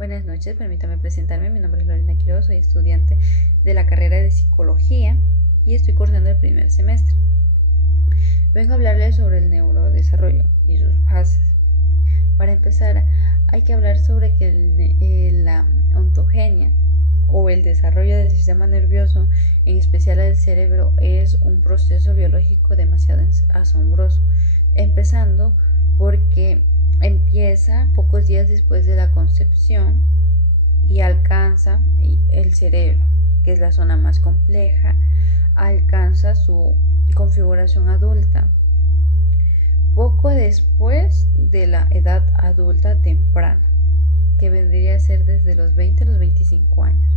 Buenas noches, permítame presentarme. Mi nombre es Lorena Quiroz, soy estudiante de la carrera de Psicología y estoy cursando el primer semestre. Vengo a hablarles sobre el neurodesarrollo y sus fases. Para empezar, hay que hablar sobre que la ontogenia o el desarrollo del sistema nervioso, en especial del cerebro, es un proceso biológico demasiado asombroso, empezando porque empieza pocos días después de la concepción y alcanza el cerebro, que es la zona más compleja, alcanza su configuración adulta poco después de la edad adulta temprana, que vendría a ser desde los 20 a los 25 años.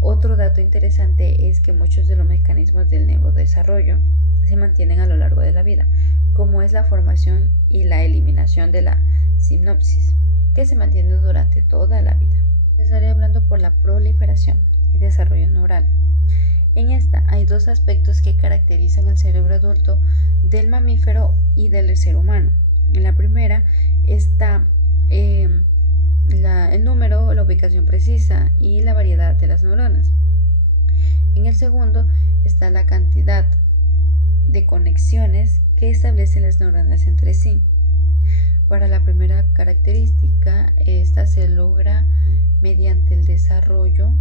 Otro dato interesante es que muchos de los mecanismos del neurodesarrollo se mantienen a lo largo de la vida, como es la formación y la eliminación de la sinapsis, que se mantiene durante toda la vida. Empezaré hablando por la proliferación y desarrollo neural. En esta hay dos aspectos que caracterizan el cerebro adulto del mamífero y del ser humano. En la primera está el número, la ubicación precisa y la variedad de las neuronas. En el segundo está la cantidad de conexiones que establecen las neuronas entre sí. Para la primera característica, esta se logra mediante el desarrollo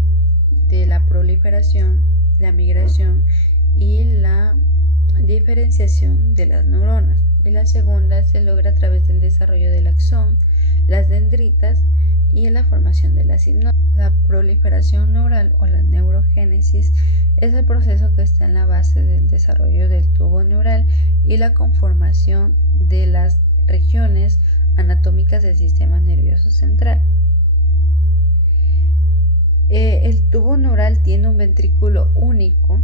de la proliferación, la migración y la diferenciación de las neuronas. Y la segunda se logra a través del desarrollo del axón, las dendritas y la formación de la sinapsis. La proliferación neural o la neurogénesis es el proceso que está en la base del desarrollo del tubo neural y la conformación de las regiones anatómicas del sistema nervioso central. El tubo neural tiene un ventrículo único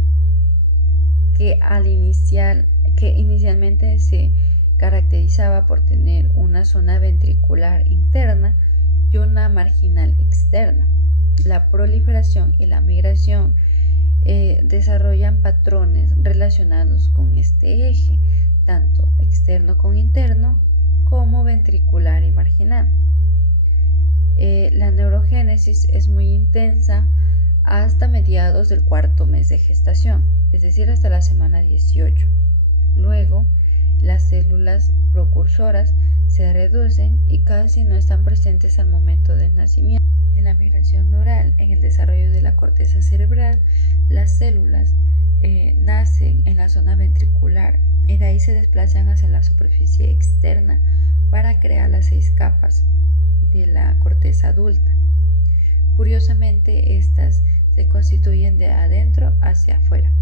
que inicialmente se caracterizaba por tener una zona ventricular interna y una marginal externa. La proliferación y la migración desarrollan patrones relacionados con este eje, tanto externo con interno como ventricular y marginal. La neurogénesis es muy intensa hasta mediados del cuarto mes de gestación, es decir, hasta la semana 18. Luego, las células precursoras se reducen y casi no están presentes al momento del nacimiento. En la migración neural, en el desarrollo de la corteza cerebral, las células nacen en la zona ventricular y de ahí se desplazan hacia la superficie externa para crear las 6 capas de la corteza adulta. Curiosamente, estas se constituyen de adentro hacia afuera.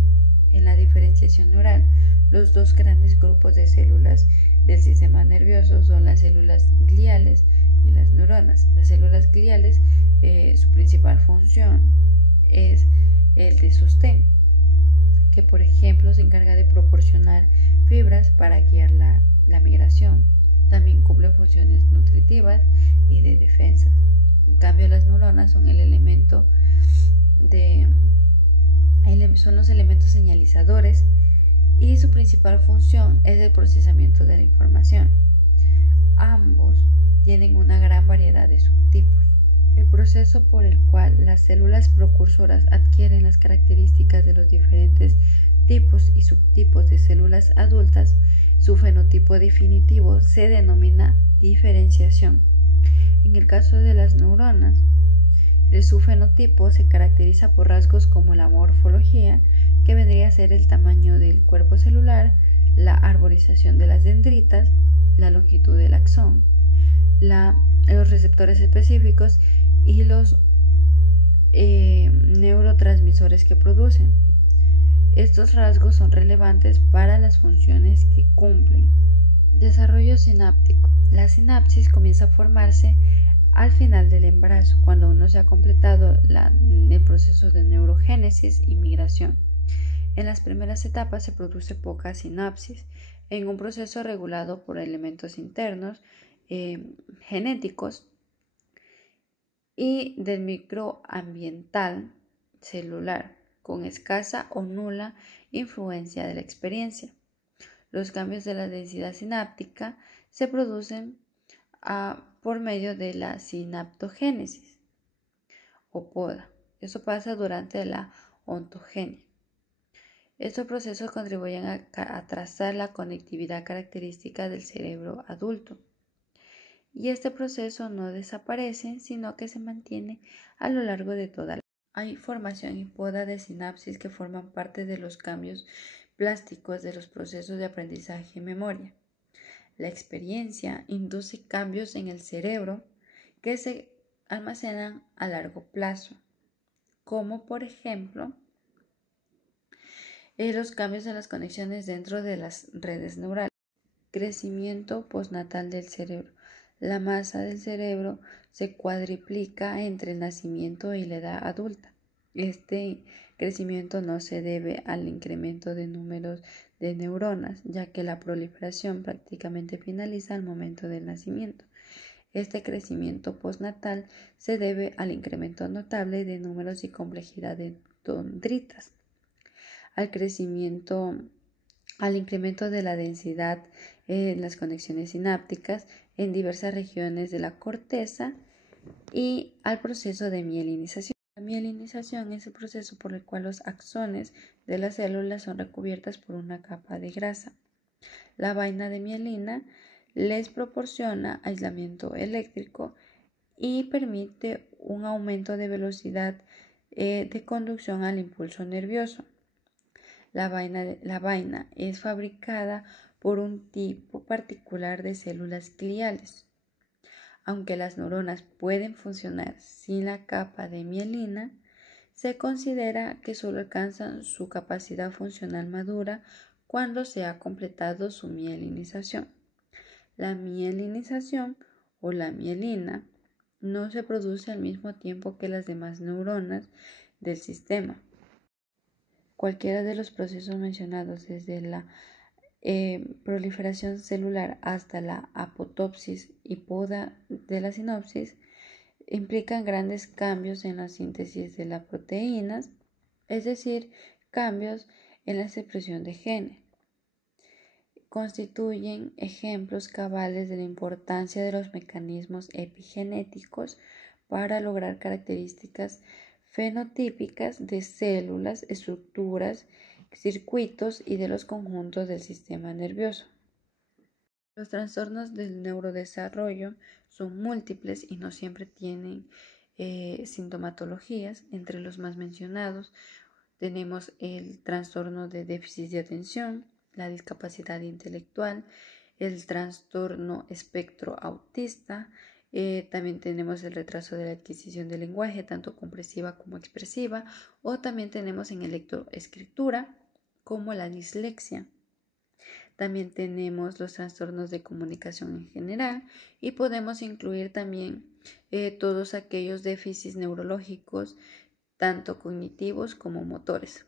En la diferenciación neural, los dos grandes grupos de células del sistema nervioso son las células gliales y las neuronas. Las células gliales, su principal función es el de sostén, que por ejemplo se encarga de proporcionar fibras para guiar la migración. También cumple funciones nutritivas y de defensa. En cambio, las neuronas son son los elementos señalizadores y su principal función es el procesamiento de la información. Ambos tienen una gran variedad de subtipos. El proceso por el cual las células precursoras adquieren las características de los diferentes tipos y subtipos de células adultas, su fenotipo definitivo se denomina diferenciación. En el caso de las neuronas, su fenotipo se caracteriza por rasgos como la morfología, que vendría a ser el tamaño del cuerpo celular, la arborización de las dendritas, la longitud del axón, los receptores específicos y los neurotransmisores que producen. Estos rasgos son relevantes para las funciones que cumplen. Desarrollo sináptico. La sinapsis comienza a formarse al final del embarazo, cuando uno se ha completado el proceso de neurogénesis y migración. En las primeras etapas se produce poca sinapsis, en un proceso regulado por elementos internos, genéticos y del microambiental celular, con escasa o nula influencia de la experiencia. Los cambios de la densidad sináptica se producen por medio de la sinaptogénesis. o poda. Esto pasa durante la ontogenia. Estos procesos contribuyen a trazar la conectividad característica del cerebro adulto. Y este proceso no desaparece, sino que se mantiene a lo largo de toda la vida. Hay formación y poda de sinapsis que forman parte de los cambios plásticos de los procesos de aprendizaje y memoria. La experiencia induce cambios en el cerebro que se almacenan a largo plazo, como por ejemplo los cambios en las conexiones dentro de las redes neurales. Crecimiento postnatal del cerebro. La masa del cerebro se cuadriplica entre el nacimiento y la edad adulta. Este crecimiento no se debe al incremento de números de neuronas, ya que la proliferación prácticamente finaliza al momento del nacimiento. Este crecimiento postnatal se debe al incremento notable de números y complejidad de dendritas, al incremento de la densidad en las conexiones sinápticas en diversas regiones de la corteza y al proceso de mielinización. La mielinización es el proceso por el cual los axones de las células son recubiertas por una capa de grasa. La vaina de mielina les proporciona aislamiento eléctrico y permite un aumento de velocidad de conducción al impulso nervioso. La vaina es fabricada por un tipo particular de células gliales. Aunque las neuronas pueden funcionar sin la capa de mielina, se considera que solo alcanzan su capacidad funcional madura cuando se ha completado su mielinización. La mielinización o la mielina no se produce al mismo tiempo que las demás neuronas del sistema. Cualquiera de los procesos mencionados, desde la proliferación celular hasta la apoptosis y poda de la sinapsis, implican grandes cambios en la síntesis de las proteínas, es decir, cambios en la expresión de genes. Constituyen ejemplos cabales de la importancia de los mecanismos epigenéticos para lograr características fenotípicas de células, estructuras, circuitos y de los conjuntos del sistema nervioso. Los trastornos del neurodesarrollo son múltiples y no siempre tienen sintomatologías. Entre los más mencionados tenemos el trastorno de déficit de atención, la discapacidad intelectual, el trastorno espectro autista. También tenemos el retraso de la adquisición del lenguaje, tanto compresiva como expresiva, o también tenemos en lectoescritura como la dislexia. También tenemos los trastornos de comunicación en general y podemos incluir también todos aquellos déficits neurológicos, tanto cognitivos como motores.